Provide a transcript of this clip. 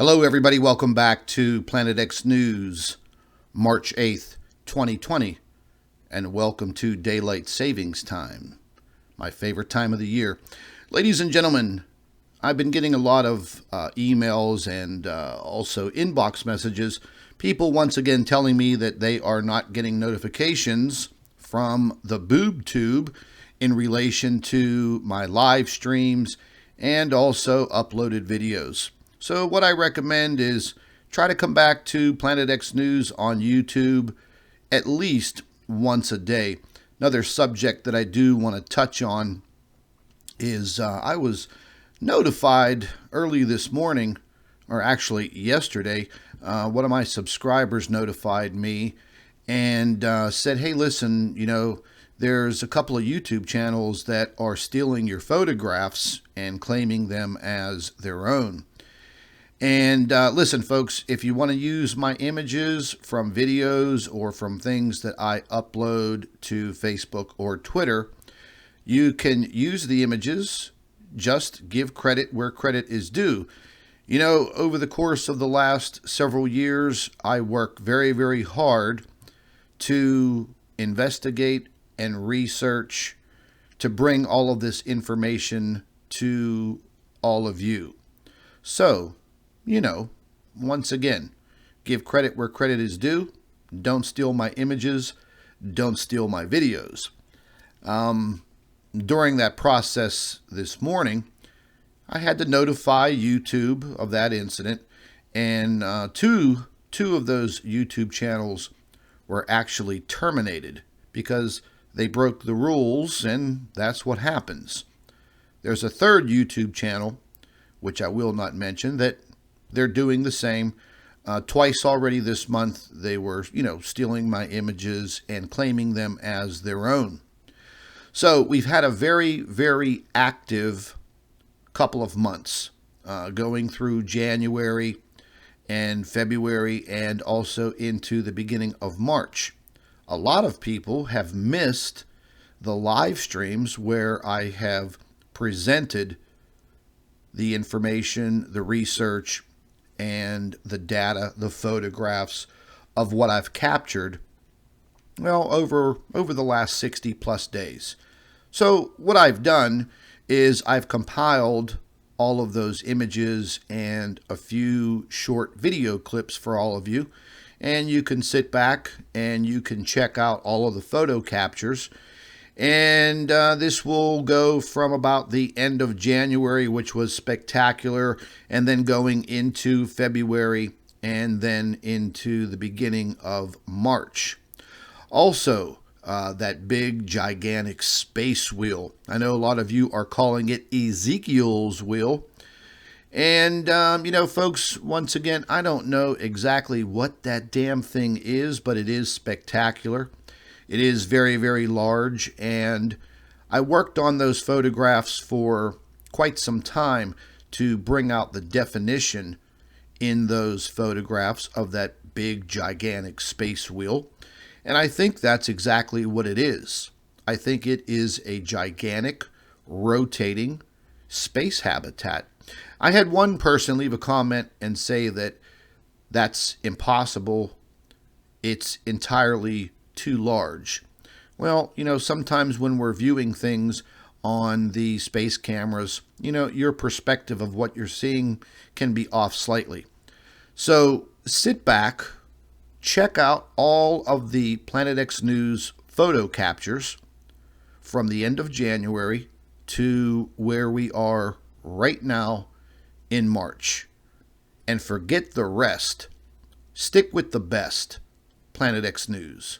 Hello, everybody. Welcome back to Planet X News, March 8th, 2020, and welcome to Daylight Savings Time, my favorite time of the year. Ladies and gentlemen, I've been getting a lot of emails and also inbox messages, people once again telling me that they are not getting notifications from the boob tube in relation to my live streams and also uploaded videos. So what I recommend is try to come back to Planet X News on YouTube at least once a day. Another subject that I do want to touch on is I was notified early this morning, or actually yesterday, one of my subscribers notified me and said, hey, listen, there's a couple of YouTube channels that are stealing your photographs and claiming them as their own. And listen, folks, if you want to use my images from videos or from things that I upload to Facebook or Twitter, you can use the images. Just give credit where credit is due. Over the course of the last several years, I work very, very hard to investigate and research to bring all of this information to all of you. So, once again, give credit where credit is due. Don't steal my images. Don't steal my videos. During that process this morning, I had to notify YouTube of that incident, and two of those YouTube channels were actually terminated because they broke the rules, and that's what happens. There's a third YouTube channel, which I will not mention, that they're doing the same. Twice already this month, they were, stealing my images and claiming them as their own. So we've had a very, very active couple of months going through January and February and also into the beginning of March. A lot of people have missed the live streams where I have presented the information, the research, and the data, the photographs of what I've captured, over the last 60 plus days. So what I've done is I've compiled all of those images and a few short video clips for all of you, and you can sit back and you can check out all of the photo captures. And this will go from about the end of January, which was spectacular, and then going into February, and then into the beginning of March. Also, that big, gigantic space wheel. I know a lot of you are calling it Ezekiel's wheel. And, folks, once again, I don't know exactly what that damn thing is, but it is spectacular. It is very, very large, and I worked on those photographs for quite some time to bring out the definition in those photographs of that big, gigantic space wheel. And I think that's exactly what it is. I think it is a gigantic, rotating space habitat. I had one person leave a comment and say that that's impossible. It's entirely too large. Well, sometimes when we're viewing things on the space cameras, your perspective of what you're seeing can be off slightly. So sit back, check out all of the Planet X News photo captures from the end of January to where we are right now in March. And forget the rest. Stick with the best. Planet X News.